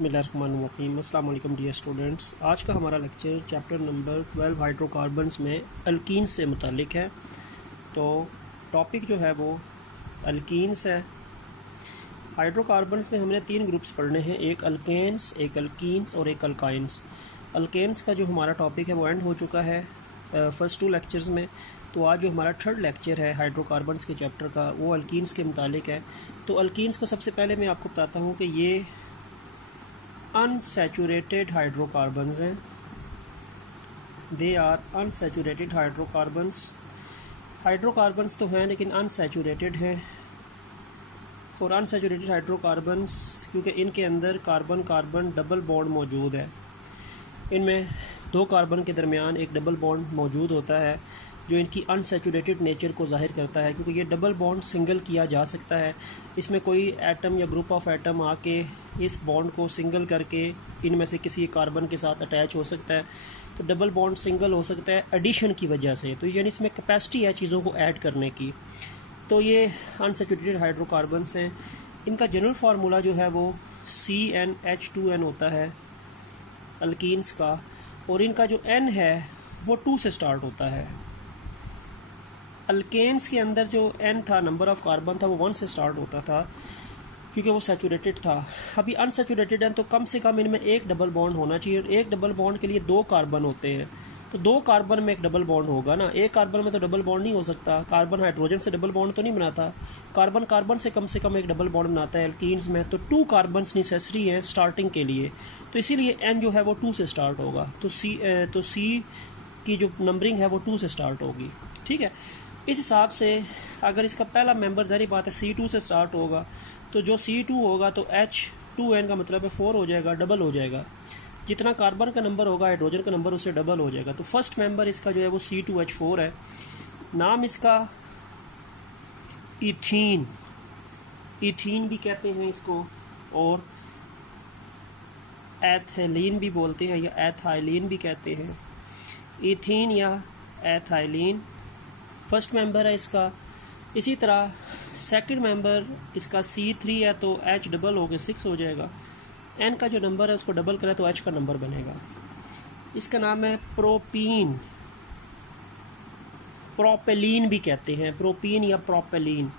बिस्मिल्लाहिर्रहमानिर्रहीम। अस्सलाम वालेकुम डियर स्टूडेंट्स। आज का हमारा लेक्चर चैप्टर नंबर 12 हाइड्रोकार्बन्स में अल्कीन्स से मुतालिक है। तो टॉपिक जो है वो अल्कीन्स है। हाइड्रोकार्बन्स में हमने 3 ग्रुप्स पढ़ने हैं, एक अल्केन्स, एक अल्कीन्स और एक अल्काइंस। अल्केन्स का जो हमारा टॉपिक है वो एंड हो चुका है फर्स्ट 2 लेक्चर्स में। तो आज जो हमारा थर्ड लेक्चर है हाइड्रोकार्बन्स के चैप्टर का वो अल्कीन्स के मुतालिक है। तो अल्कीन्स को सबसे पहले मैं आपको बताता हूँ कि ये अनसैचुरेटेड हाइड्रोकार्बन्स हैं। They are unsaturated hydrocarbons. Hydrocarbons तो हैं लेकिन अनसैचुरेटेड हैं। और अनसैचुरेटेड हाइड्रोकार्बन्स क्योंकि इनके अंदर कार्बन कार्बन डबल बॉन्ड मौजूद है, इनमें 2 कार्बन के दरमियान एक डबल बॉन्ड मौजूद होता है जो इनकी अनसैचुरेटेड नेचर को ज़ाहिर करता है, क्योंकि ये डबल बॉन्ड सिंगल किया जा सकता है। इसमें कोई एटम या ग्रुप ऑफ एटम आके इस बॉन्ड को सिंगल करके इनमें से किसी कार्बन के साथ अटैच हो सकता है। तो डबल बॉन्ड सिंगल हो सकता है एडिशन की वजह से। तो यानी इसमें कैपेसिटी है चीज़ों को ऐड करने की। तो ये अनसैचुरेटेड हाइड्रोकार्बन्स हैं। इनका जनरल फार्मूला जो है वो CnH2n होता है अल्कीन्स का, और इनका जो N है वो 2 से स्टार्ट होता है। अल्केन्स के अंदर जो N था, नंबर ऑफ़ कार्बन था, वो 1 से स्टार्ट होता था क्योंकि वो सैचुरेटेड था। अभी अनसैचुरेटेड है तो कम से कम इनमें एक डबल बॉन्ड होना चाहिए। एक डबल बॉन्ड के लिए 2 कार्बन होते हैं, तो 2 कार्बन में एक डबल बॉन्ड होगा ना। एक कार्बन में तो डबल बॉन्ड नहीं हो सकता। कार्बन हाइड्रोजन से डबल बॉन्ड तो नहीं बनाता। कार्बन कार्बन से कम एक डबल बॉन्ड बनाता है अल्कीन्स में। तो 2 कार्बन्स नेसेसरी है स्टार्टिंग के लिए, तो इसीलिए N जो है वो 2 से स्टार्ट होगा। तो C की जो नंबरिंग है वो 2 से स्टार्ट होगी। ठीक है, इस हिसाब से अगर इसका पहला मेंबर ज़ाहिर बात है C2 से स्टार्ट होगा, तो जो C2 होगा तो H2n का मतलब है 4 हो जाएगा, डबल हो जाएगा। जितना कार्बन का नंबर होगा हाइड्रोजन का नंबर उससे डबल हो जाएगा। तो फर्स्ट मेंबर इसका जो है वो C2H4 है। नाम इसका इथीन, इथीन भी कहते हैं इसको, और एथिलीन भी बोलते हैं या एथाइलीन भी कहते हैं। इथीन या एथाइलीन फर्स्ट मेंबर है इसका। इसी तरह सेकंड मेंबर इसका C3 है, तो H डबल हो गया 6 हो जाएगा। N का जो नंबर है उसको डबल करें तो H का नंबर बनेगा। इसका नाम है प्रोपीन, प्रोपेलीन भी कहते हैं, प्रोपीन या प्रोपेलीन।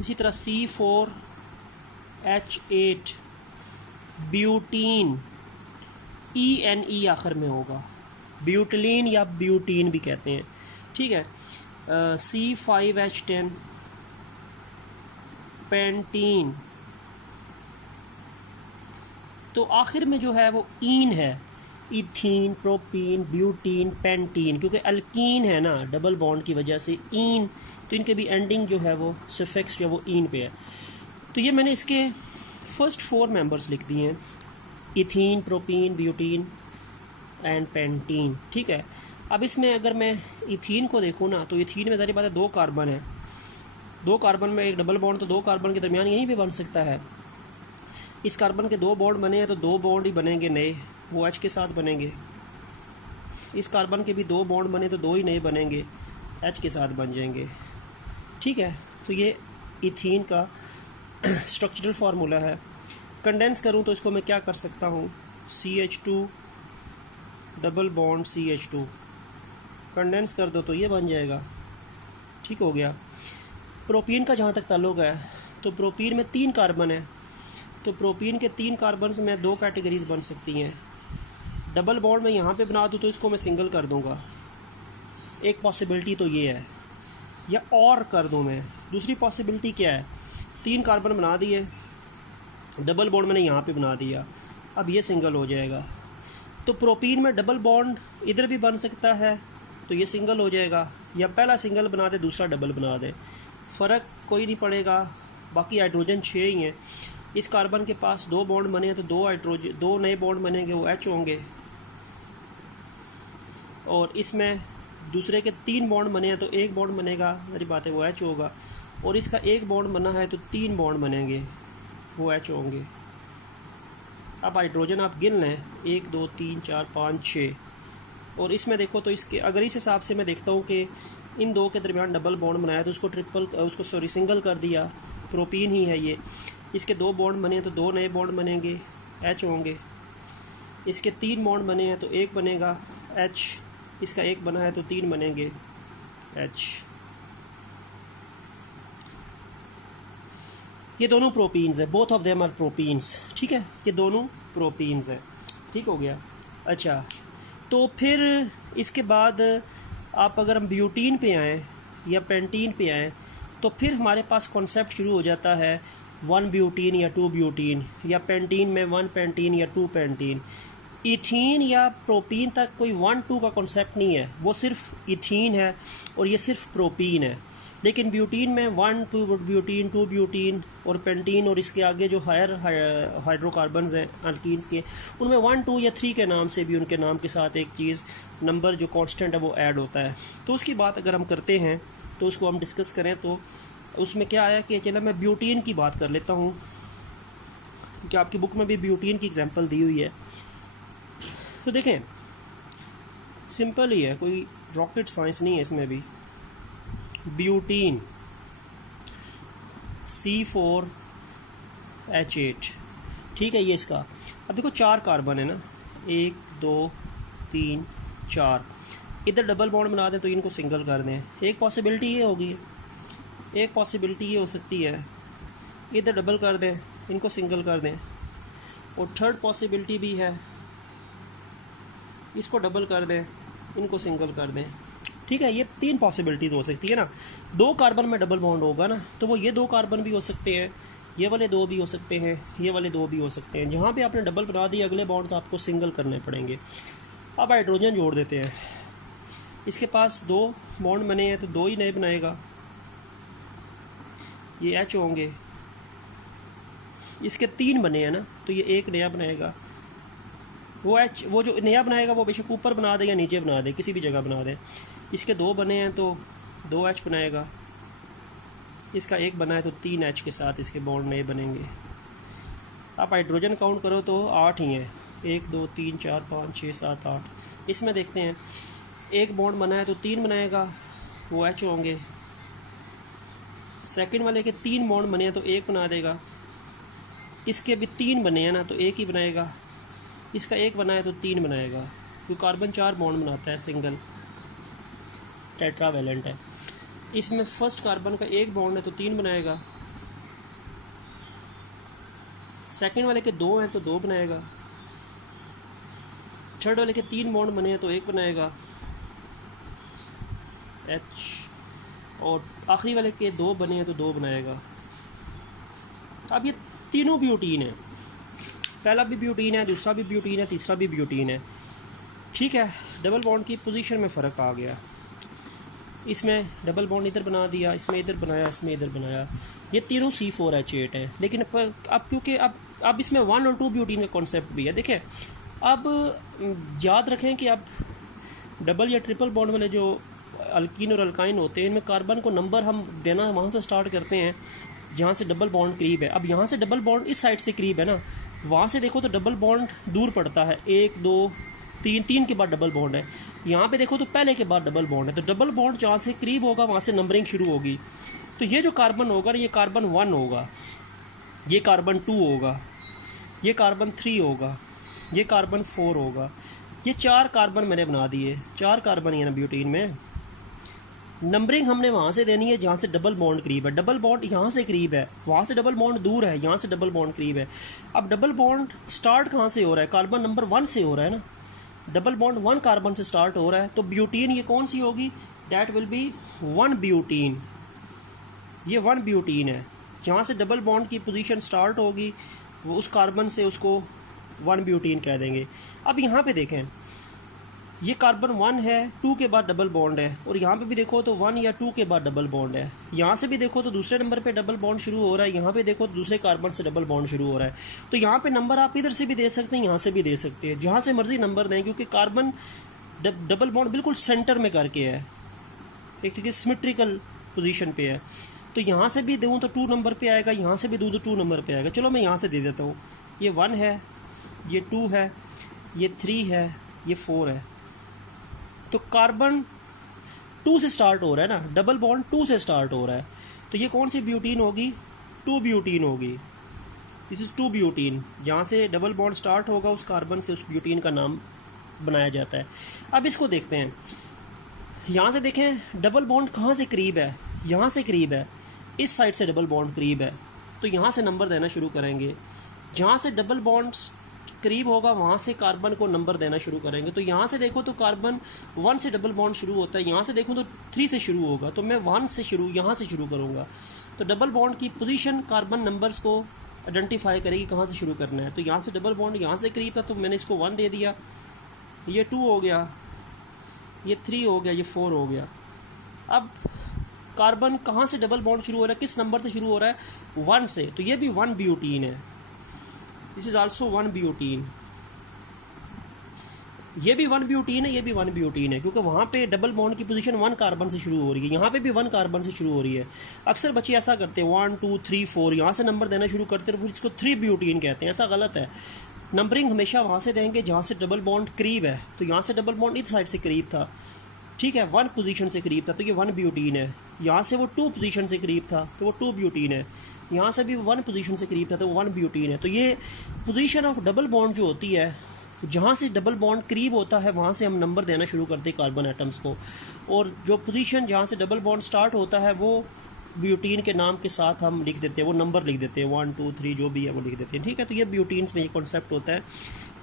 इसी तरह C4H8 ब्यूटीन, ENE आखिर में होगा, ब्यूटलीन या ब्यूटीन भी कहते हैं। ठीक है, C5H10 पेंटीन। तो आखिर में जो है वो ईन है, इथीन, प्रोपीन, ब्यूटीन, पेंटीन। क्योंकि अल्कीन है ना, डबल बॉन्ड की वजह से ईन, तो इनके भी एंडिंग जो है वो सफिक्स जो है वो ईन पे है। तो ये मैंने इसके फर्स्ट 4 मेंबर्स लिख दिए हैं, ethene, propene, butene and pentene. ठीक है, अब इसमें अगर मैं इथीन को देखूँ ना, तो इथीन में ज़ाहिर बात है 2 कार्बन है। 2 कार्बन में एक डबल बॉन्ड, तो 2 कार्बन के दरमियान यहीं पे बन सकता है। इस कार्बन के 2 बॉन्ड बने हैं तो 2 बॉन्ड ही बनेंगे नए, वो H के साथ बनेंगे। इस कार्बन के भी 2 बॉन्ड बने तो 2 ही नए बनेंगे, H के साथ बन जाएंगे। ठीक है, तो ये इथीन का स्ट्रक्चरल फार्मूला है। कंडेंस करूँ तो इसको मैं क्या कर सकता हूँ, CH2 double bond CH2 condense कर दो तो ये बन जाएगा। ठीक हो गया। प्रोपीन का जहाँ तक ताल्लुक है, तो प्रोपीन में 3 कार्बन है, तो प्रोपीन के 3 कार्बन्स में 2 कैटेगरीज बन सकती हैं। डबल बॉन्ड में यहाँ पे बना दूँ तो इसको मैं सिंगल कर दूँगा, एक पॉसिबिलिटी तो ये है, या और कर दूँ मैं। दूसरी पॉसिबिलिटी क्या है, 3 कार्बन बना दिए, डबल बॉन्ड मैंने यहाँ पे बना दिया, अब ये सिंगल हो जाएगा। तो प्रोपीन में डबल बॉन्ड इधर भी बन सकता है तो ये सिंगल हो जाएगा, या पहला सिंगल बना दे दूसरा डबल बना दे, फ़र्क कोई नहीं पड़ेगा। बाकी हाइड्रोजन 6 ही हैं। इस कार्बन के पास 2 बॉन्ड बने हैं तो 2 नए बॉन्ड बनेंगे, वो H होंगे। और इसमें दूसरे के 3 बॉन्ड बने हैं तो 1 बॉन्ड बनेगा, सारी बात है, वो H होगा। और इसका 1 बॉन्ड बना है तो 3 बॉन्ड बनेंगे, वो H होंगे। अब हाइड्रोजन आप गिन लें, 1 2 3 4 5 6। और इसमें देखो तो इसके अगर इस हिसाब से मैं देखता हूँ कि इन 2 के दरमियान डबल बॉन्ड बनाया तो उसको सिंगल कर दिया, प्रोपीन ही है ये। इसके 2 बॉन्ड बने तो 2 नए बॉन्ड बनेंगे, H होंगे, इसके 3 बॉन्ड बने हैं तो एक बनेगा H, इसका एक बना है तो 3 बनेंगे H। ये दोनों प्रोपीन्स है, बोथ ऑफ देम आर प्रोपीन्स, ठीक है, ये दोनों प्रोपीन्स है, ठीक हो गया। अच्छा, तो फिर इसके बाद आप अगर हम ब्यूटीन पे आएँ या पेंटीन पे आएँ तो फिर हमारे पास कॉन्सेप्ट शुरू हो जाता है 1 ब्यूटीन या 2 ब्यूटीन, या पेंटीन में 1 पेंटीन या 2 पेंटीन। इथीन या प्रोपीन तक कोई 1-2 का कॉन्सेप्ट नहीं है, वो सिर्फ इथीन है और ये सिर्फ प्रोपीन है। लेकिन ब्यूटीन में 1-2 ब्यूटीन, 2 ब्यूटीन और पेंटीन और इसके आगे जो हायर हाइड्रोकार्बन्स हैं अल्कीन्स के, उनमें 1, 2 या 3 के नाम से भी उनके नाम के साथ एक चीज़ नंबर जो कांस्टेंट है वो ऐड होता है। तो उसकी बात अगर हम करते हैं तो उसको हम डिस्कस करें तो उसमें क्या आया कि चलो मैं ब्यूटीन की बात कर लेता हूँ, क्योंकि आपकी बुक में भी ब्यूटीन की एग्जांपल दी हुई है। तो देखें, सिंपल ही है, कोई रॉकेट साइंस नहीं है इसमें भी। ब्यूटीन C4H8, ठीक है, ये इसका। अब देखो 4 कार्बन है ना, 1 2 3 4, इधर डबल बॉन्ड बना दें तो इनको सिंगल कर दें। एक पॉसिबिलिटी ये होगी, एक पॉसिबिलिटी ये हो सकती है इधर डबल कर दें, इनको सिंगल कर दें, और थर्ड पॉसिबिलिटी भी है इसको डबल कर दें, इनको सिंगल कर दें, ठीक है। ये 3 पॉसिबिलिटीज़ हो सकती है ना। 2 कार्बन में डबल बॉन्ड होगा ना, तो वो ये 2 कार्बन भी हो सकते हैं, ये वाले 2 भी हो सकते हैं, ये वाले 2 भी हो सकते हैं। जहाँ पे आपने डबल बना दिए अगले बॉन्ड्स आपको सिंगल करने पड़ेंगे। अब हाइड्रोजन जोड़ देते हैं, इसके पास 2 बॉन्ड बने हैं तो 2 ही नए बनाएगा, ये H होंगे, इसके 3 बने हैं ना तो ये एक नया बनाएगा। वो H, वो जो नया बनाएगा वो बेशक ऊपर बना दे या नीचे बना दे, किसी भी जगह बना दे। इसके 2 बने हैं तो 2H बनाएगा, इसका एक बना है तो 3H के साथ इसके बॉन्ड नए बनेंगे। आप हाइड्रोजन काउंट करो तो 8 ही हैं, 1 2 3 4 5 6 7 8। इसमें देखते हैं, एक बॉन्ड बना है तो 3 बनाएगा, वो H होंगे। सेकंड वाले के 3 बॉन्ड बने हैं तो एक बना देगा, इसके भी 3 बने हैं ना तो एक ही बनाएगा, इसका एक बना है तो 3 बनाएगा, क्योंकि कार्बन 4 बॉन्ड बनाता है, सिंगल टेट्रावेलेंट है। इसमें फर्स्ट कार्बन का एक बॉन्ड है तो 3 बनाएगा, सेकंड वाले के 2 हैं तो 2 बनाएगा, थर्ड वाले के 3 बॉन्ड बने हैं तो एक बनाएगा H, और आखिरी वाले के 2 बने हैं तो 2 बनाएगा। अब ये तीनों ब्यूटीन है, पहला भी ब्यूटीन है, दूसरा भी ब्यूटीन है, तीसरा भी ब्यूटीन है, ठीक है। डबल बॉन्ड की पोजीशन में फ़र्क आ गया, इसमें डबल बॉन्ड इधर बना दिया, इसमें इधर बनाया, इसमें इधर बनाया। ये तीनों C4H8 है, लेकिन अब क्योंकि अब इसमें 1 और 2 ब्यूटीन का कॉन्सेप्ट भी है। देखिए, अब याद रखें कि अब डबल या ट्रिपल बॉन्ड वाले जो अल्कीन और अल्काइन होते हैं, इनमें कार्बन को नंबर हम देना वहाँ से स्टार्ट करते हैं जहाँ से डबल बॉन्ड करीब है। अब यहाँ से डबल बॉन्ड इस साइड से करीब है ना, वहाँ से देखो तो डबल बॉन्ड दूर पड़ता है, 1 2 3 के बाद डबल बॉन्ड है। यहाँ पे देखो तो पहले के बाद डबल बॉन्ड है, तो डबल बॉन्ड जहाँ से करीब होगा वहाँ से नंबरिंग शुरू होगी। तो ये जो कार्बन होगा, ये कार्बन 1 होगा, ये कार्बन 2 होगा, ये कार्बन 3 होगा, ये कार्बन 4 होगा। ये 4 कार्बन मैंने बना दिए, 4 कार्बन है ना ब्यूटीन में। नंबरिंग हमने वहाँ से देनी है जहाँ से डबल बॉन्ड करीब है। डबल बॉन्ड यहाँ से करीब है, वहाँ से डबल बॉन्ड दूर है, यहाँ से डबल बॉन्ड करीब है। अब डबल बॉन्ड स्टार्ट कहाँ से हो रहा है? कार्बन नंबर 1 से हो रहा है ना। डबल बॉन्ड 1 कार्बन से स्टार्ट हो रहा है, तो ब्यूटीन ये कौन सी होगी? That will be 1 butene. ये 1 ब्यूटीन है, जहाँ से डबल बॉन्ड की पोजीशन स्टार्ट होगी वो उस कार्बन से उसको 1 ब्यूटीन कह देंगे। अब यहाँ पे देखें, ये कार्बन 1 है, 2 के बाद डबल बॉन्ड है, और यहाँ पे भी देखो तो 1 या 2 के बाद डबल बॉन्ड है। यहाँ से भी देखो तो दूसरे नंबर पे डबल बॉन्ड शुरू हो रहा है, यहाँ पे देखो तो दूसरे कार्बन से डबल बॉन्ड शुरू हो रहा है। तो यहाँ पे नंबर आप इधर से भी दे सकते हैं, यहाँ से भी दे सकते हैं, जहाँ से मर्जी नंबर दें, क्योंकि कार्बन डबल बॉन्ड बिल्कुल सेंटर में करके है, एक तरीके सिमेट्रिकल पोजीशन पे है। तो यहाँ से भी दूँ तो 2 नंबर पे आएगा, यहाँ से भी दूँ तो 2 नंबर पे आएगा। चलो मैं यहाँ से दे देता हूँ, ये 1 है, ये 2 है, ये 3 है, ये 4 है। तो कार्बन 2 से स्टार्ट हो रहा है ना, डबल बॉन्ड 2 से स्टार्ट हो रहा है, तो ये कौन सी ब्यूटीन होगी? 2 ब्यूटीन होगी। This is 2 butene. जहाँ से डबल बॉन्ड स्टार्ट होगा उस कार्बन से उस ब्यूटीन का नाम बनाया जाता है। अब इसको देखते हैं, यहाँ से देखें डबल बॉन्ड कहाँ से करीब है, यहाँ से करीब है, इस साइड से डबल बॉन्ड करीब है, तो यहाँ से नंबर देना शुरू करेंगे। जहाँ से डबल बॉन्ड करीब होगा वहाँ से कार्बन को नंबर देना शुरू करेंगे। तो यहाँ से देखो तो कार्बन 1 से डबल बॉन्ड शुरू होता है, यहाँ से देखो तो 3 से शुरू होगा, तो मैं 1 से यहाँ से शुरू करूँगा। तो डबल बॉन्ड की पोजीशन कार्बन नंबर्स को आइडेंटिफाई करेगी कहाँ से शुरू करना है। तो यहाँ से डबल बॉन्ड यहाँ से करीब था तो मैंने इसको 1 दे दिया, ये 2 हो गया, ये 3 हो गया, ये 4 हो गया। अब कार्बन कहाँ से डबल बॉन्ड शुरू हो रहा है, किस नंबर से शुरू हो रहा है, 1 से, तो ये भी 1 ब्यूटीन है। This is also 1 butene. ये भी 1 ब्यूटीन है, ये भी 1 ब्यूटीन है, क्योंकि वहाँ पे डबल बॉन्ड की पोजीशन 1 कार्बन से शुरू हो रही है, यहाँ पे भी 1 कार्बन से शुरू हो रही है। अक्सर बच्चे ऐसा करते हैं 1 2 3 4 यहाँ से नंबर देना शुरू करते हैं, फिर इसको 3 ब्यूटीन कहते हैं। ऐसा गलत है। नंबरिंग हमेशा वहाँ से देंगे जहाँ से डबल बॉन्ड करीब है। तो यहाँ से डबल बॉन्ड इस साइड से करीब था, ठीक है, 1 पोजीशन से करीब था, तो ये 1 ब्यूटीन है। यहाँ से वो 2 पोजीशन से करीब था, तो वो 2 ब्यूटीन है। यहाँ से भी 1 पोजीशन से करीब था, तो 1 ब्यूटीन है। तो ये पोजीशन ऑफ डबल बॉन्ड जो होती है, जहाँ से डबल बॉन्ड करीब होता है वहाँ से हम नंबर देना शुरू करते हैं कार्बन एटम्स को, और जो पोजीशन जहाँ से डबल बॉन्ड स्टार्ट होता है वो ब्यूटीन के नाम के साथ हम लिख देते हैं, वो नंबर लिख देते हैं, 1 2 3 जो भी है वो लिख देते हैं, ठीक है। तो ये ब्यूटीन्स में ये कॉन्सेप्ट होता है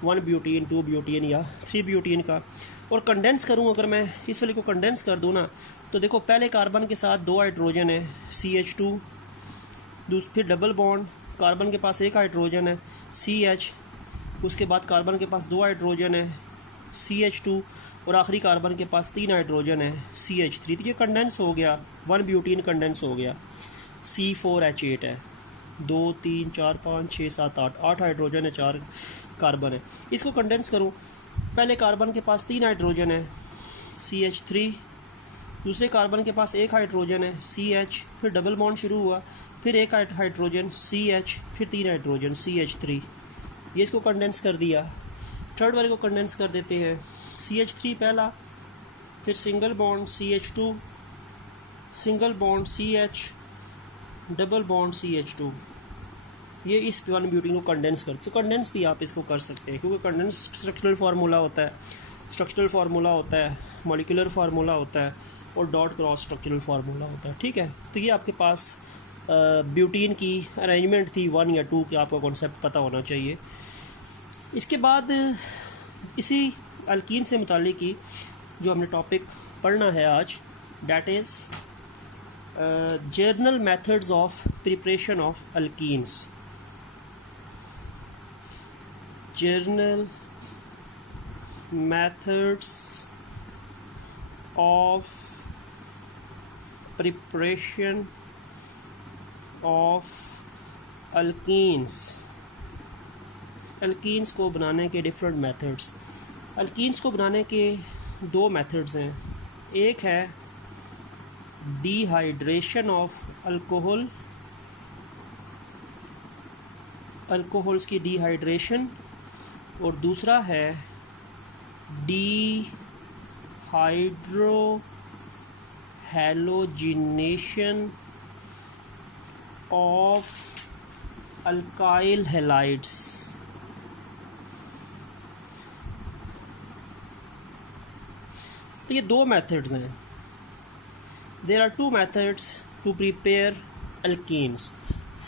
1 ब्यूटीन 2 ब्यूटीन या 3 ब्यूटीन का। और कंडेंस करूँ, अगर मैं इस वाले को कंडेंस कर दूँ ना, तो देखो पहले कार्बन के साथ 2 हाइड्रोजन है CH2, फिर डबल बॉन्ड, कार्बन के पास 1 हाइड्रोजन है CH, उसके बाद कार्बन के पास 2 हाइड्रोजन है CH2, और आखिरी कार्बन के पास 3 हाइड्रोजन है CH3। तो ये कंडेंस हो गया, 1 ब्यूटीन कंडेंस हो गया। C4H8 है, 2 3 4 5 6 7 8 हाइड्रोजन है, 4 कार्बन है। इसको कंडेंस करूँ, पहले कार्बन के पास 3 हाइड्रोजन है CH3, दूसरे कार्बन के पास 1 हाइड्रोजन है CH, फिर डबल बॉन्ड शुरू हुआ, फिर 1 हाइड्रोजन CH, फिर 3 हाइड्रोजन CH3। ये इसको कंडेंस कर दिया। थर्ड वाले को कंडेंस कर देते हैं, CH3 पहला, फिर single bond CH2, single bond CH, double bond CH2। ये इस 1 ब्यूटीन को कंडेंस कर, तो कंडेंस भी आप इसको कर सकते हैं, क्योंकि कंडेंस स्ट्रक्चरल फार्मूला होता है, स्ट्रक्चरल फार्मूला होता है, मॉलिक्यूलर फार्मूला होता है, और डॉट क्रॉस स्ट्रक्चरल फार्मूला होता है, ठीक है। तो ये आपके पास ब्यूटीन की अरेंजमेंट थी 1 या 2 के, आपका कॉन्सेप्ट पता होना चाहिए। इसके बाद इसी अल्कीन से मुताल्लिक ही जो हमने टॉपिक पढ़ना है आज, that is journal methods of preparation of alkenes. Journal methods of preparation of alkenes. Alkenes को बनाने के डिफरेंट मेथड्स। अल्कीन्स को बनाने के 2 मेथड्स हैं। एक है डिहाइड्रेशन ऑफ अल्कोहल, अल्कोहल्स की डिहाइड्रेशन, और दूसरा है hydrohalogenation of alkyl halides. तो ये 2 मेथड्स हैं। There are 2 methods to prepare alkenes.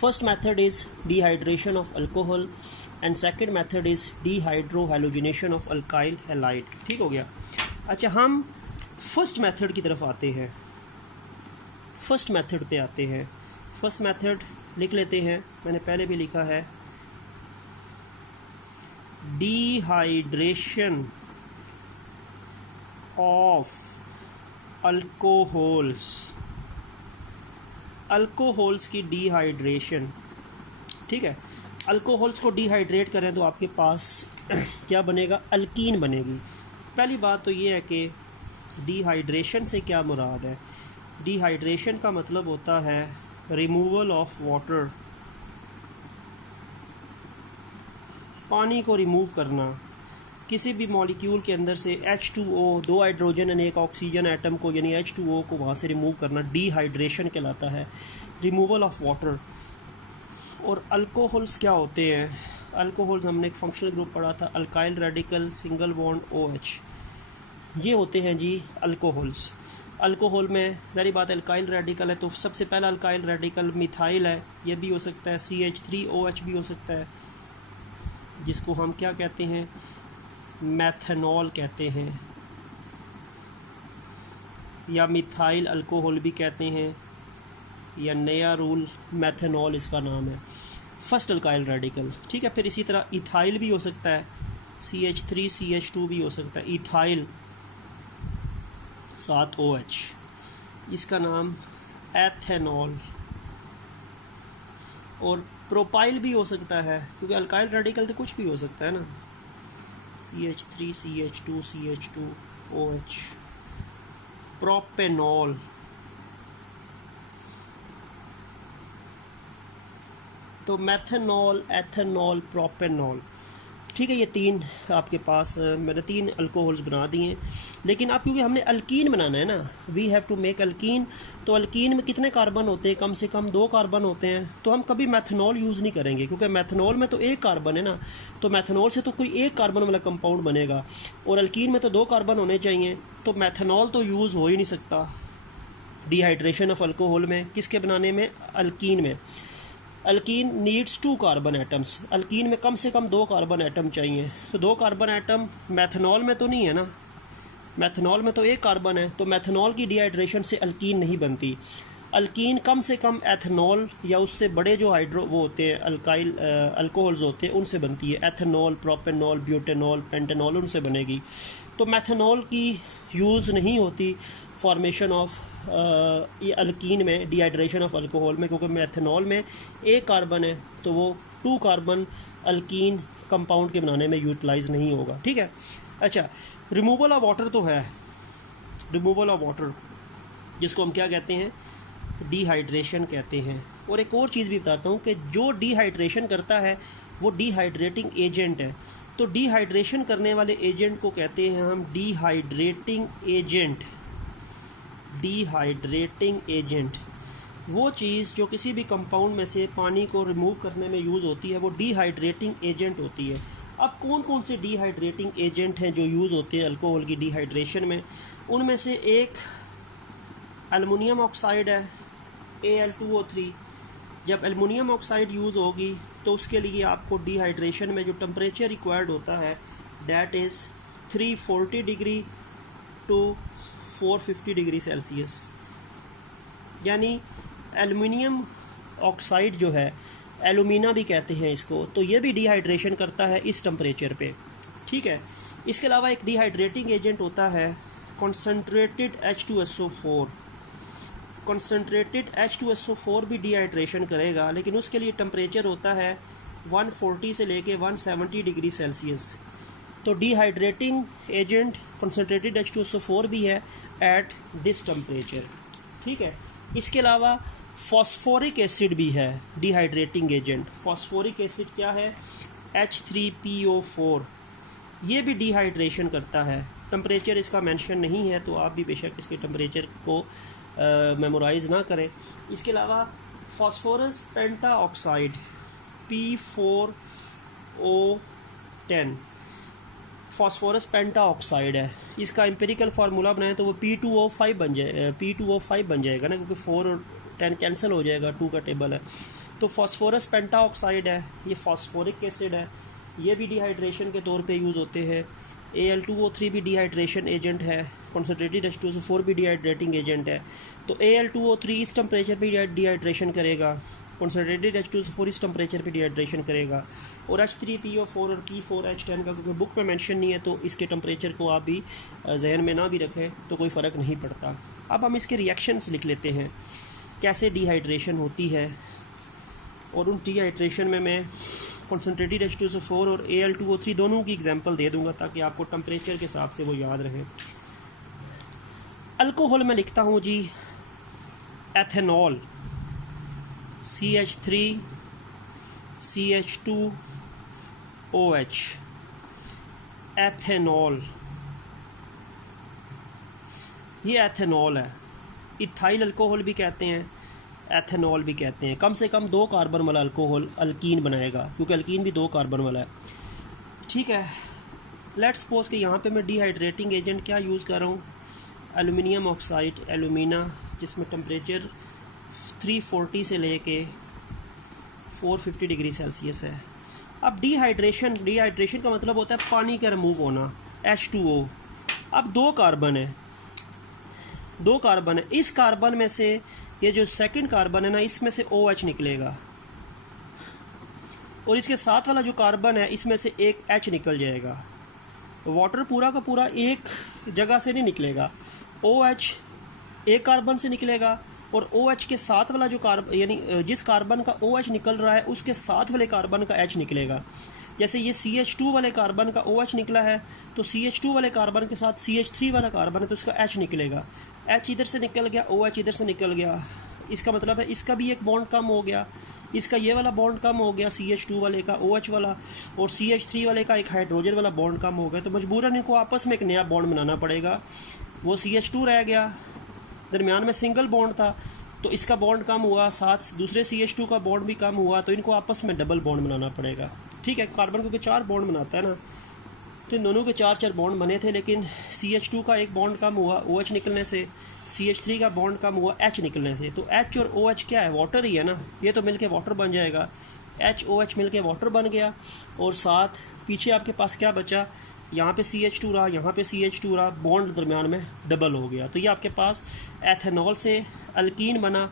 First method is dehydration of alcohol and second method is dehydrohalogenation of alkyl halide. ठीक हो गया। अच्छा, हम फर्स्ट मेथड की तरफ आते हैं। फर्स्ट मेथड पे आते हैं। फर्स्ट मेथड लिख लेते हैं, मैंने पहले भी लिखा है, डिहाइड्रेशन ऑफ अल्कोहल्स। अल्कोहल्स की डिहाइड्रेशन, ठीक है। अल्कोहल्स को डिहाइड्रेट करें तो आपके पास क्या बनेगा? अल्कीन बनेगी। पहली बात तो ये है कि डिहाइड्रेशन से क्या मुराद है। डिहाइड्रेशन का मतलब होता है रिमूवल ऑफ वाटर, पानी को रिमूव करना। किसी भी मॉलिक्यूल के अंदर से H2O, 2 हाइड्रोजन और 1 ऑक्सीजन एटम को, यानी H2O को वहाँ से रिमूव करना डिहाइड्रेशन कहलाता है, रिमूवल ऑफ वाटर। और अल्कोहल्स क्या होते हैं? अल्कोहल्स हमने एक फंक्शनल ग्रुप पढ़ा था, alkyl radical single bond OH, ये होते हैं जी अल्कोहल्स। अल्कोहल में ज़ाहिर बात अल्काइल रेडिकल है, तो सबसे पहला अल्काइल रेडिकल मिथाइल है, ये भी हो सकता है, CH3OH भी हो सकता है, जिसको हम क्या कहते हैं, मैथनॉल कहते हैं, या मिथाइल अल्कोहल भी कहते हैं, या नया रूल मैथनॉल इसका नाम है, फर्स्ट अल्काइल रेडिकल। ठीक है, फिर इसी तरह इथाइल भी हो सकता है, CH3CH2 भी हो सकता है, इथाइल 7 OH, इसका नाम एथेनॉल। और प्रोपाइल भी हो सकता है, क्योंकि अल्काइल रेडिकल तो कुछ भी हो सकता है ना, CH3CH2CH2OH, प्रोपेनॉल, तो मैथनॉल, एथेनॉल, प्रोपेनॉल। ठीक है, ये तीन आपके पास मैंने 3 अल्कोहल्स बना दिए। लेकिन अब क्योंकि हमने अल्कीन बनाना है ना, we have to make alkene, तो अल्कीन में कितने कार्बन होते हैं? कम से कम 2 कार्बन होते हैं। तो हम कभी मैथनॉल यूज़ नहीं करेंगे, क्योंकि मैथनॉल में तो 1 कार्बन है ना, तो मैथनॉल से तो कोई 1 कार्बन वाला कंपाउंड बनेगा, और अल्कीन में तो 2 कार्बन होने चाहिए, तो मैथनॉल तो यूज़ हो ही नहीं सकता डिहाइड्रेशन ऑफ अल्कोहल में। किसके बनाने में? अल्कीन में। Alkyne needs 2 carbon atoms, alkyne में कम से कम 2 कार्बन एटम चाहिए। तो 2 कार्बन एटम मैथनॉल में तो नहीं है ना, मैथनॉल में तो 1 कार्बन है, तो मैथनॉल की डिहाइड्रेशन से अल्कीन नहीं बनती। अल्कीन कम से कम एथनॉल या उससे बड़े जो वो होते हैं अल्काइल अल्कोहल्स होते हैं उनसे बनती है, एथनॉल, प्रोपेनॉल, ब्यूटेनॉल, पेंटेनॉल, उनसे बनेगी। तो मैथनॉल की यूज़ नहीं होती फॉर्मेशन ऑफ ये अल्कीन में, डिहाइड्रेशन ऑफ अल्कोहल में, क्योंकि मैथनॉल में 1 कार्बन है, तो वो 2 कार्बन अल्कीन कंपाउंड के बनाने में यूटिलाइज नहीं होगा। ठीक है, अच्छा, रिमूवल ऑफ वाटर तो है, रिमूवल ऑफ वाटर जिसको हम क्या कहते हैं, डिहाइड्रेशन कहते हैं। और एक और चीज़ भी बताता हूँ कि जो डिहाइड्रेशन करता है वो डिहाइड्रेटिंग एजेंट है। तो डिहाइड्रेशन करने वाले एजेंट को कहते हैं हम डिहाइड्रेटिंग एजेंट। डिहाइड्रेटिंग एजेंट वो चीज़ जो किसी भी कंपाउंड में से पानी को रिमूव करने में यूज़ होती है, वो डिहाइड्रेटिंग एजेंट होती है। अब कौन कौन से डिहाइड्रेटिंग एजेंट हैं जो यूज़ होते हैं अल्कोहल की डिहाइड्रेशन में? उनमें से एक एल्युमिनियम ऑक्साइड है, Al2O3। जब एल्युमिनियम ऑक्साइड यूज़ होगी तो उसके लिए आपको डिहाइड्रेशन में जो टेम्परेचर रिक्वायर्ड होता है that is 340 degree to 450 degree Celsius. यानी एल्युमिनियम ऑक्साइड जो है, एलुमिना भी कहते हैं इसको, तो ये भी डिहाइड्रेशन करता है इस टेम्परेचर पे। ठीक है, इसके अलावा एक डिहाइड्रेटिंग एजेंट होता है कंसनट्रेटेड H2SO4। कंसनट्रेटेड H2SO4 भी डिहाइड्रेशन करेगा, लेकिन उसके लिए टेम्परेचर होता है 140 से लेके 170 डिग्री सेल्सियस। तो डिहाइड्रेटिंग एजेंट कंसनट्रेटेड H2SO4 भी है एट दिस टेम्परेचर। ठीक है, इसके अलावा फॉस्फोरिक एसिड भी है डिहाइड्रेटिंग एजेंट। फॉस्फोरिक एसिड क्या है? H3PO4, ये भी डिहाइड्रेशन करता है। टेम्परेचर इसका मेंशन नहीं है, तो आप भी बेशक इसके टेम्परेचर को मेमोराइज़ ना करें। इसके अलावा फॉस्फोरस पेंटा ऑक्साइड P4O10 फॉस्फोरस पेंटा ऑक्साइड है। इसका एम्पिरिकल फार्मूला बनाए तो वो P2O5 बन जाएगा ना, क्योंकि 4 और 10 कैंसिल हो जाएगा, 2 का टेबल है। तो फॉस्फोरस पेंटा ऑक्साइड है, ये फॉस्फोरिक एसिड है, ये भी डिहाइड्रेशन के तौर पे यूज़ होते हैं। Al2O3 भी डिहाइड्रेशन एजेंट है, कंसनट्रेटेड H2SO4 भी डिहाइड्रेटिंग एजेंट है। तो Al2O3 इस टेम्परेचर पे डिहाइड्रेशन करेगा, कंसनट्रेटेड H2SO4 इस टेम्परेचर पे डिहाइड्रेशन करेगा, और H3PO4 और P4H10 का क्योंकि बुक में मेंशन नहीं है, तो इसके टेम्परेचर को आप भी जहन में ना भी रखें तो कोई फ़र्क नहीं पड़ता। अब हम इसके रिएक्शंस लिख लेते हैं, कैसे डिहाइड्रेशन होती है, और उन डिहाइड्रेशन में मैं कंसनट्रेटेड H2SO4 और Al2O3 दोनों की एग्जांपल दे दूंगा ताकि आपको टेम्परेचर के हिसाब से वो याद रहे। अल्कोहल में लिखता हूँ जी एथेनॉल, CH3CH2OH, एथेनॉल, ये एथेनॉल है। इथाइल अल्कोहल भी कहते हैं, एथेनॉल भी कहते हैं। कम से कम 2 कार्बन वाला अल्कोहल अल्कीन बनाएगा, क्योंकि अल्कीन भी 2 कार्बन वाला है। ठीक है, लेट्स सपोज कि यहाँ पे मैं डिहाइड्रेटिंग एजेंट क्या यूज़ कर रहा हूँ, एलुमिनियम ऑक्साइड, एलुमिना, जिसमें टेम्परेचर 340 से लेके 450 डिग्री सेल्सियस है। अब डिहाइड्रेशन का मतलब होता है पानी का रिमूव होना, H2O। अब 2 कार्बन है, इस कार्बन में से ये जो सेकंड कार्बन है ना, इसमें से OH निकलेगा, और इसके साथ वाला जो कार्बन है इसमें से एक H निकल जाएगा। वाटर पूरा का पूरा एक जगह से नहीं निकलेगा, OH एक कार्बन से निकलेगा, और OH के साथ वाला जो कार्बन, यानी जिस कार्बन का OH निकल रहा है उसके साथ वाले कार्बन का H निकलेगा। जैसे ये CH2 वाले कार्बन का OH निकला है, तो CH2 वाले कार्बन के साथ CH3 वाला कार्बन है तो उसका H निकलेगा। H इधर से निकल गया, OH इधर से निकल गया, इसका मतलब है इसका भी एक बॉन्ड कम हो गया, इसका ये वाला बॉन्ड कम हो गया CH2 वाले का, OH वाला, और CH3 वाले का एक हाइड्रोजन वाला बॉन्ड कम हो गया। तो मजबूरन इनको आपस में एक नया बॉन्ड बनाना पड़ेगा। वो CH2 रह गया, दरमियान में सिंगल बॉन्ड था, तो इसका बॉन्ड कम हुआ, साथ दूसरे CH2 का बॉन्ड भी कम हुआ, तो इनको आपस में डबल बॉन्ड बनाना पड़ेगा। ठीक है, कार्बन क्योंकि 4 बॉन्ड बनाता है ना, तो इन दोनों के 4 बॉन्ड बने थे, लेकिन CH2 का एक बॉन्ड कम हुआ OH निकलने से, CH3 का बॉन्ड कम हुआ H निकलने से। तो H और OH क्या है, वाटर ही है ना, ये तो मिलके वाटर बन जाएगा, HOH मिलके वाटर बन गया, और साथ पीछे आपके पास क्या बचा, यहाँ पे CH2 रहा, यहाँ पे CH2 रहा, बॉन्ड दरमियान में डबल हो गया। तो ये आपके पास एथेनॉल से अल्कीन बना।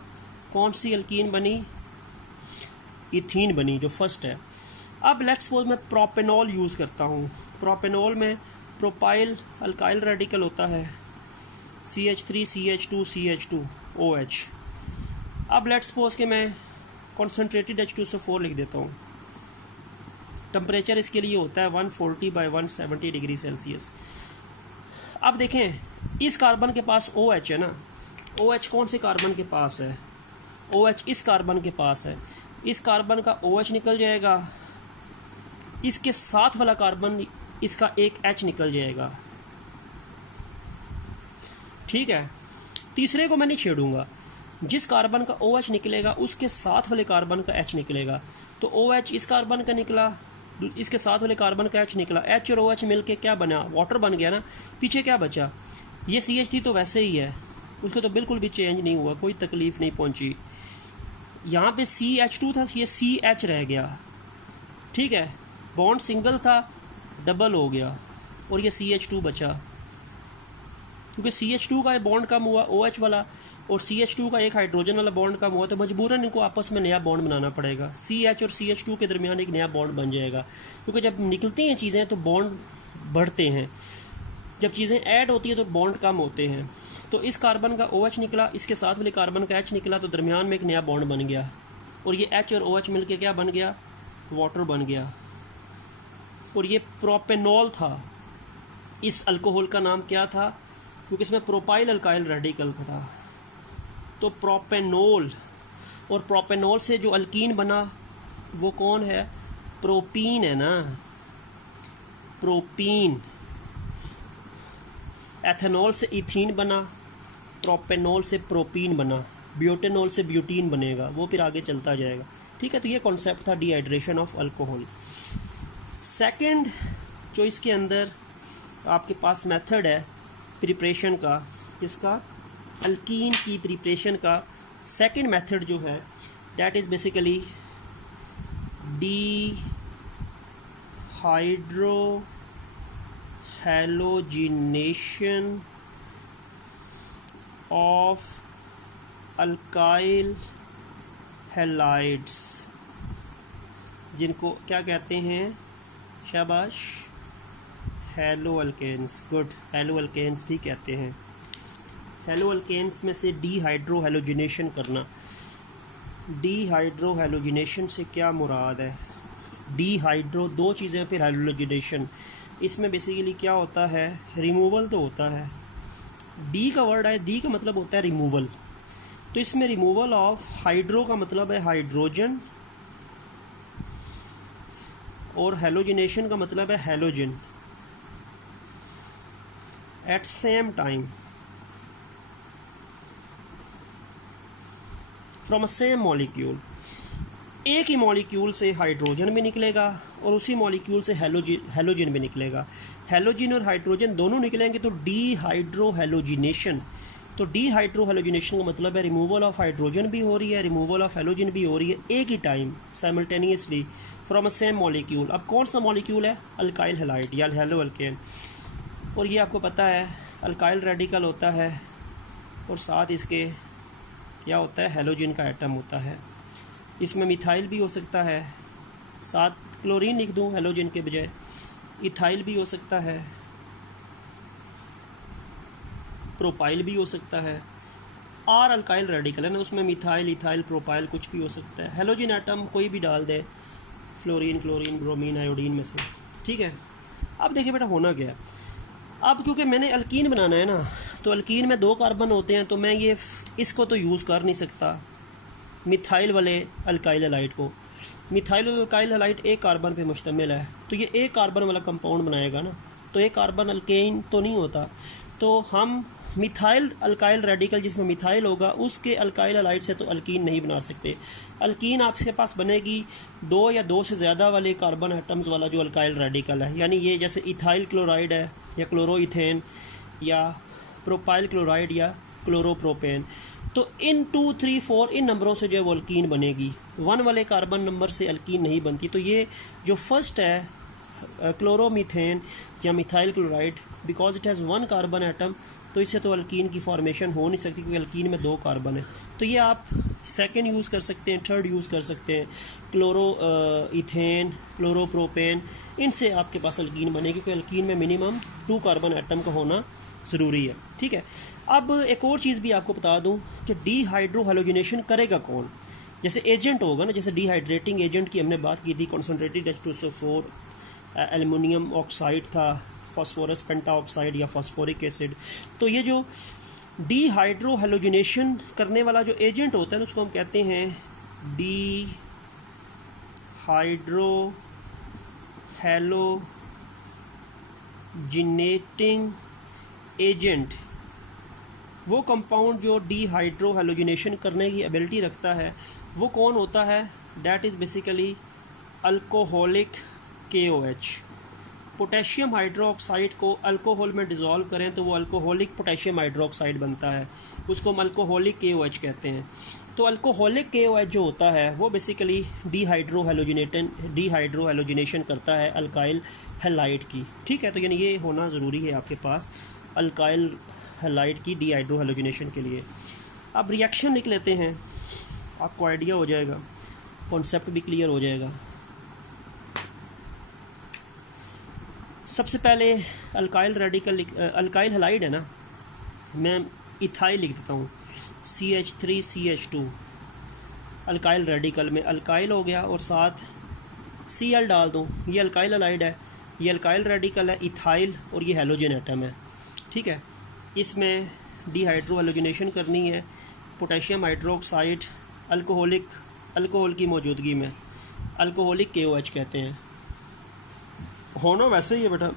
कौन सी अल्कीन बनी, इथीन बनी, जो फर्स्ट है। अब लेट्स सपोज मैं प्रोपेनॉल यूज़ करता हूँ। प्रोपेनॉल में प्रोपाइल अल्काइल रेडिकल होता है, CH3 CH2 CH2 OH। अब लेट्स सपोज कि मैं कॉन्सेंट्रेटेड H2SO4 लिख देता हूँ। टेम्परेचर इसके लिए होता है 140 बाई 170 डिग्री सेल्सियस। अब देखें, इस कार्बन के पास OH है ना, OH कौन से कार्बन के पास है, OH इस कार्बन के पास है, इस कार्बन का OH निकल जाएगा, इसके साथ वाला कार्बन इसका एक H निकल जाएगा। ठीक है, तीसरे को मैं नहीं छेड़ूंगा, जिस कार्बन का OH निकलेगा उसके साथ वाले कार्बन का H निकलेगा। तो OH इस कार्बन का निकला, इसके साथ वाले कार्बन का H निकला, H और OH मिलके क्या बना, वाटर बन गया ना। पीछे क्या बचा, ये CH3 तो वैसे ही है, उसको तो बिल्कुल भी चेंज नहीं हुआ, कोई तकलीफ नहीं पहुंची। यहाँ पे CH2 था, ये CH रह गया। ठीक है, बॉन्ड सिंगल था, डबल हो गया, और ये CH2 बचा, क्योंकि CH2 का बॉन्ड कम हुआ OH वाला, और CH2 का एक हाइड्रोजन वाला बॉन्ड कम हुआ, तो मजबूरन इनको आपस में नया बॉन्ड बनाना पड़ेगा। CH और CH2 के दरमियान एक नया बॉन्ड बन जाएगा, क्योंकि जब निकलती हैं चीज़ें तो बॉन्ड बढ़ते हैं, जब चीज़ें ऐड होती हैं तो बॉन्ड कम होते हैं। तो इस कार्बन का OH निकला, इसके साथ वाले कार्बन का H निकला, तो दरमियान में एक नया बॉन्ड बन गया, और ये H और OH मिलके क्या बन गया, वाटर बन गया। और ये प्रोपेनॉल था। इस अल्कोहल का नाम क्या था, क्योंकि इसमें प्रोपाइल अल्काइल रेडिकल था, तो प्रोपेनॉल। और प्रोपेनॉल से जो अल्कीन बना वो कौन है, प्रोपीन है ना, प्रोपीन। एथेनॉल से इथीन बना, प्रोपेनॉल से प्रोपीन बना, ब्यूटेनॉल से ब्यूटीन बनेगा, वो फिर आगे चलता जाएगा। ठीक है, तो ये कॉन्सेप्ट था डिहाइड्रेशन ऑफ अल्कोहल। सेकंड जो इसके अंदर आपके पास मेथड है प्रिपरेशन का, इसका अल्कीन की प्रिपरेशन का सेकंड मेथड जो है, that is basically dehydrohalogenation of alkyl halides, जिनको क्या कहते हैं, शाबाश, haloalkanes. Good, haloalkanes भी कहते हैं। हेलो अल्केन्स में से डिहाइड्रोहैलोजिनेशन करना। डिहाइड्रोहैलोजिनेशन से क्या मुराद है, डिहाइड्रो दो चीज़ें, फिर हैलोजिनेशन। इसमें बेसिकली क्या होता है, रिमूवल तो होता है। डी का वर्ड है, डी का मतलब होता है रिमूवल, तो इसमें रिमूवल ऑफ हाइड्रो का मतलब है हाइड्रोजन, और हैलोजिनेशन का मतलब है halogen. At same time from a same molecule, एक ही मॉलिक्यूल से हाइड्रोजन भी निकलेगा और उसी मॉलिक्यूल से हैलोजन भी निकलेगा। हैलोजन और हाइड्रोजन दोनों निकलेंगे तो डीहाइड्रोहैलोजिनेशन। तो डीहाइड्रोहैलोजिनेशन का मतलब है रिमूवल ऑफ हाइड्रोजन भी हो रही है, रिमूवल ऑफ हैलोजन भी हो रही है एक ही time simultaneously from a same molecule. अब कौन सा मॉलिक्यूल है? अल्काइल हैलाइड या हेलो अल्केन। और ये आपको पता है अल्काइल रेडिकल होता है और साथ इसके क्या होता है? हैलोजन का एटम होता है। इसमें मिथाइल भी हो सकता है, साथ क्लोरीन लिख दूँ हैलोजन के बजाय, इथाइल भी हो सकता है, प्रोपाइल भी हो सकता है। और अल्काइल रेडिकल है ना, उसमें मिथाइल, इथाइल, प्रोपाइल कुछ भी हो सकता है। हैलोजन एटम कोई भी डाल दे, फ्लोरीन, क्लोरीन, ब्रोमीन, आयोडीन में से, ठीक है। अब देखिए बेटा होना क्या है। अब क्योंकि मैंने अल्कीन बनाना है ना, तो अल्कीन में 2 कार्बन होते हैं, तो मैं ये इसको तो यूज़ कर नहीं सकता मिथाइल वाले अल्काइल हैलाइड को। मिथाइल अल्काइल हैलाइड एक कार्बन पे मुश्तमिल है, तो ये एक कार्बन वाला कंपाउंड बनाएगा ना, तो एक कार्बन अल्केन तो नहीं होता। तो हम मिथाइल अल्काइल रेडिकल जिसमें मिथाइल होगा उसके अल्काइल हैलाइड से तो अल्कीन नहीं बना सकते। अल्कीन आपके पास बनेगी 2 या 2 से ज़्यादा वाले कार्बन एटम्स वाला जो अल्काइल रेडिकल है, यानी ये जैसे इथाइल क्लोराइड है या क्लोरोइथेन या प्रोपाइल क्लोराइड या क्लोरोप्रोपेन। तो इन 2, 3, 4 इन नंबरों से जो है वो अल्कीन बनेगी, 1 वाले कार्बन नंबर से अल्कीन नहीं बनती। तो ये जो फर्स्ट है क्लोरोमीथेन या methyl chloride, because it has 1 carbon atom, तो इससे तो अल्कीन की फॉर्मेशन हो नहीं सकती क्योंकि अल्कीन में 2 कार्बन है। तो ये आप सेकंड यूज़ कर सकते हैं, थर्ड यूज़ कर सकते हैं, क्लोरो इथेन, क्लोरोप्रोपेन, इनसे आपके पास अल्कीन बनेगी क्योंकि अल्कीन में मिनिमम 2 कार्बन एटम का होना ज़रूरी है, ठीक है। अब एक और चीज़ भी आपको बता दूं कि डीहाइड्रोहैलोजिनेशन करेगा कौन? जैसे एजेंट होगा ना, जैसे डिहाइड्रेटिंग एजेंट की हमने बात की थी, कॉन्सनट्रेटेड H2SO4, एल्युमिनियम ऑक्साइड था, फास्फोरस पेंटाऑक्साइड या फास्फोरिक एसिड। तो ये जो डीहाइड्रोहैलोजिनेशन करने वाला जो एजेंट होता है ना, उसको हम कहते हैं डीहाइड्रोहैलोजिनेटिंग एजेंट। वो कंपाउंड जो डीहाइड्रोहैलोजिनेशन करने की एबिलिटी रखता है वो कौन होता है? That is basically alcoholic KOH। Potassium hydroxide को अल्कोहल में डिज़ोल्व करें तो वो अल्कोहलिक पोटेशियम हाइड्रोक्साइड बनता है, उसको हम अल्कोहलिक KOH कहते हैं। तो अल्कोहलिक KOH जो होता है वो बेसिकली डीहाइड्रोहैलोजिनेशन करता है अल्काइल हैलाइड की, ठीक है। तो यानी ये होना ज़रूरी है आपके पास अल्काइल हैलाइड की डीहाइड्रोहैलोजिनेशन के लिए। अब रिएक्शन लिख लेते हैं, आपको आइडिया हो जाएगा, कॉन्सेप्ट भी क्लियर हो जाएगा। सबसे पहले अल्काइल रेडिकल, अल्काइल हैलाइड है ना, मैं इथाइल लिख देता हूँ, CH3CH2। अल्काइल रेडिकल में अल्काइल हो गया और साथ Cl डाल दूँ, ये अल्काइल हैलाइड है, ये अल्काइल रेडिकल है इथाइल और ये हैलोजन एटम है, ठीक है। इसमें डीहाइड्रोहैलोजिनेशन करनी है, पोटेशियम हाइड्रोक्साइड अल्कोहल की मौजूदगी में, अल्कोहलिक KOH कहते हैं। होना वैसे ही है बेटा।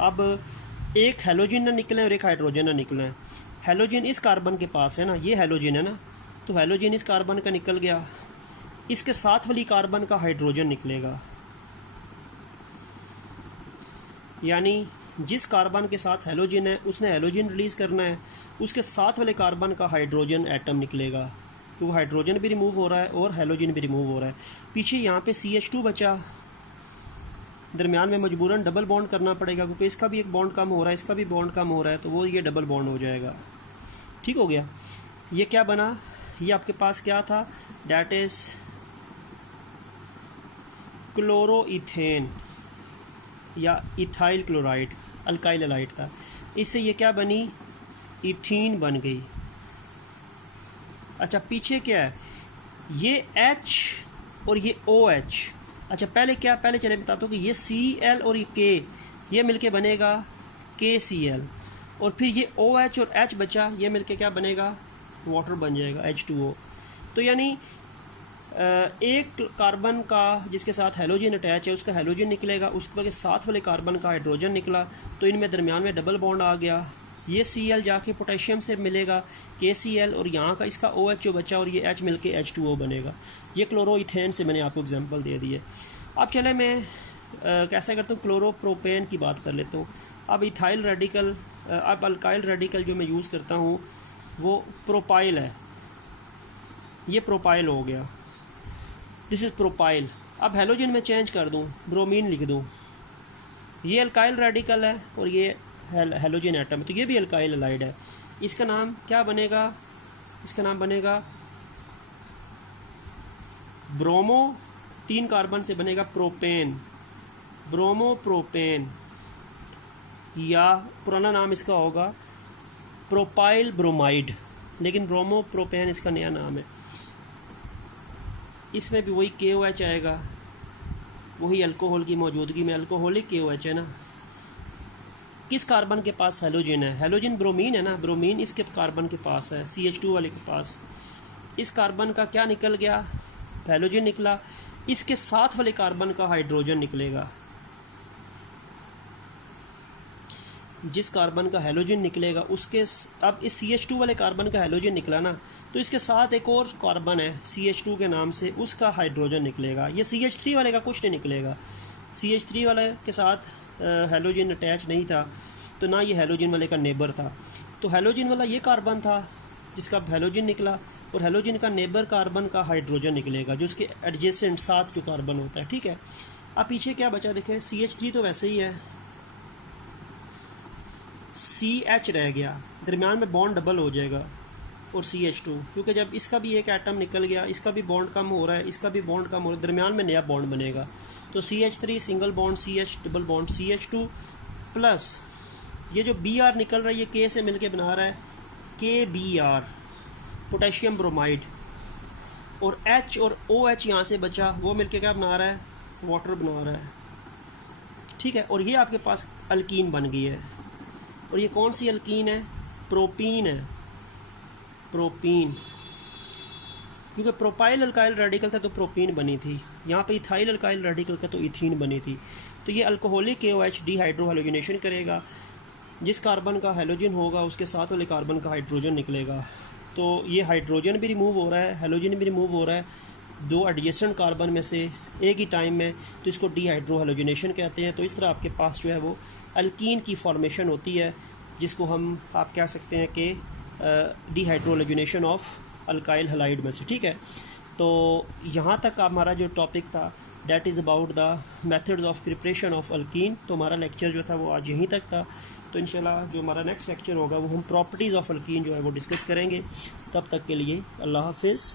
अब एक हैलोजन ना निकले और एक हाइड्रोजन ना निकले। हैलोजन इस कार्बन के पास है ना, ये हैलोजन है ना, तो हैलोजन इस कार्बन का निकल गया, इसके साथ वाली कार्बन का हाइड्रोजन निकलेगा, यानी जिस कार्बन के साथ हैलोजन है उसने हैलोजन रिलीज़ करना है, उसके साथ वाले कार्बन का हाइड्रोजन एटम निकलेगा, तो हाइड्रोजन भी रिमूव हो रहा है और हैलोजन भी रिमूव हो रहा है। पीछे यहाँ पे CH2 बचा, दरमियान में मजबूरन डबल बॉन्ड करना पड़ेगा क्योंकि इसका भी एक बॉन्ड कम हो रहा है, इसका भी बॉन्ड कम हो रहा है, तो वो ये डबल बॉन्ड हो जाएगा, ठीक हो गया। ये क्या बना? ये आपके पास क्या था? डैट इज़ क्लोरोइथेन या इथाइल क्लोराइड, अल्काइल हैलाइड था। इससे ये क्या बनी? इथीन बन गई। अच्छा पीछे क्या है? ये H और ये OH। अच्छा पहले क्या, पहले चले बताता हूँ कि ये Cl और ये K, ये मिलके बनेगा KCl, और फिर ये OH और H बचा, ये मिलके क्या बनेगा? वाटर बन जाएगा H2O। तो यानी एक कार्बन का जिसके साथ हैलोजन अटैच है उसका हैलोजन निकलेगा, उसके साथ वाले कार्बन का हाइड्रोजन निकला, तो इनमें दरमियान में डबल बॉन्ड आ गया, ये Cl जाके पोटेशियम से मिलेगा KCl, और यहाँ का इसका OH जो बचा और ये H मिलके H2O बनेगा। ये क्लोरोइथेन से मैंने आपको एग्जांपल दे दी है। अब चले मैं कैसे करता हूँ, क्लोरोप्रोपेन की बात कर लेता हूँ। अब इथाइल रेडिकल, अब अल्काइल रेडिकल जो मैं यूज़ करता हूँ वो प्रोपाइल है। ये प्रोपाइल हो गया, दिस इज़ प्रोपाइल। अब हेलोजन में चेंज कर दूँ, ब्रोमीन लिख दूँ। ये अल्काइल रेडिकल है और ये हेलोजन एटम, तो ये भी अल्काइल हैलाइड है। इसका नाम क्या बनेगा, इसका नाम बनेगा ब्रोमो, 3 कार्बन से बनेगा प्रोपेन, ब्रोमो प्रोपेन, या पुराना नाम इसका होगा प्रोपाइल ब्रोमाइड, लेकिन ब्रोमो प्रोपेन इसका नया नाम है। इसमें भी वही KOH आएगा, वही अल्कोहल की मौजूदगी में अल्कोहलिक KOH है ना। किस कार्बन के पास हेलोजन है, हेलोजन ब्रोमीन है ना, ब्रोमीन इसके कार्बन के पास है, CH2 वाले के पास। इस कार्बन का क्या निकल गया, हेलोजन निकला, इसके साथ वाले कार्बन का हाइड्रोजन निकलेगा। जिस कार्बन का हेलोजन निकलेगा उसके, अब इस CH2 वाले कार्बन का हेलोजन निकला ना, तो इसके साथ एक और कार्बन है CH2 के नाम से, उसका हाइड्रोजन निकलेगा। ये CH3 वाले का कुछ नहीं निकलेगा, CH3 वाले के साथ हेलोजन अटैच नहीं था, तो ना ये हेलोजन वाले का नेबर था। तो हेलोजन वाला ये कार्बन था जिसका हेलोजन निकला, और हेलोजन का नेबर कार्बन का हाइड्रोजन निकलेगा, जो उसके एडजेसेंट साथ जो कार्बन होता है। ठीक है, अब पीछे क्या बचा देखें, CH3 तो वैसे ही है, CH रह गया, दरमियान में बॉन्ड डबल हो जाएगा, और CH2, क्योंकि जब इसका भी एक एटम निकल गया, इसका भी बॉन्ड कम हो रहा है, इसका भी बॉन्ड कम हो रहा है, दरमियान में नया बॉन्ड बनेगा। तो CH3 single bond, CH double bond, CH2 plus ये जो Br निकल रहा है, ये K से मिलके बना रहा है KBr, पोटेशियम ब्रोमाइड, और H और OH यहाँ से बचा, वो मिलके क्या बना रहा है, वाटर बना रहा है। ठीक है, और ये आपके पास अल्कीन बन गई है। और ये कौन सी अल्कीन है, प्रोपीन है, प्रोपीन, क्योंकि प्रोपाइल अल्काइल रेडिकल था तो प्रोपीन बनी थी, यहाँ पे इथाइल अल्काइल रेडिकल का तो इथीन बनी थी। तो ये अल्कोहलिक KOH डिहाइड्रो हेलोजनेशन करेगा, जिस कार्बन का हेलोजन होगा उसके साथ वाले कार्बन का हाइड्रोजन निकलेगा। तो ये हाइड्रोजन भी रिमूव हो रहा है, हेलोजन भी रिमूव हो रहा है, 2 एडजेसेंट कार्बन में से एक ही टाइम में, तो इसको डिहाइड्रो हेलोजनेशन कहते हैं। तो इस तरह आपके पास जो है वो अल्कीन की फॉर्मेशन होती है, जिसको हम आप कह सकते हैं कि dehydro halogenation of alkyl halide में से। ठीक है, तो यहाँ तक हमारा जो टॉपिक था that is about the methods of preparation of alkyne. तो हमारा लेक्चर जो था वो आज यहीं तक था। तो इंशाल्लाह जो हमारा नेक्स्ट लेक्चर होगा वो हम प्रॉपर्टीज़ ऑफ अल्कीन जो है वो डिस्कस करेंगे। तब तक के लिए अल्लाह हाफिज़।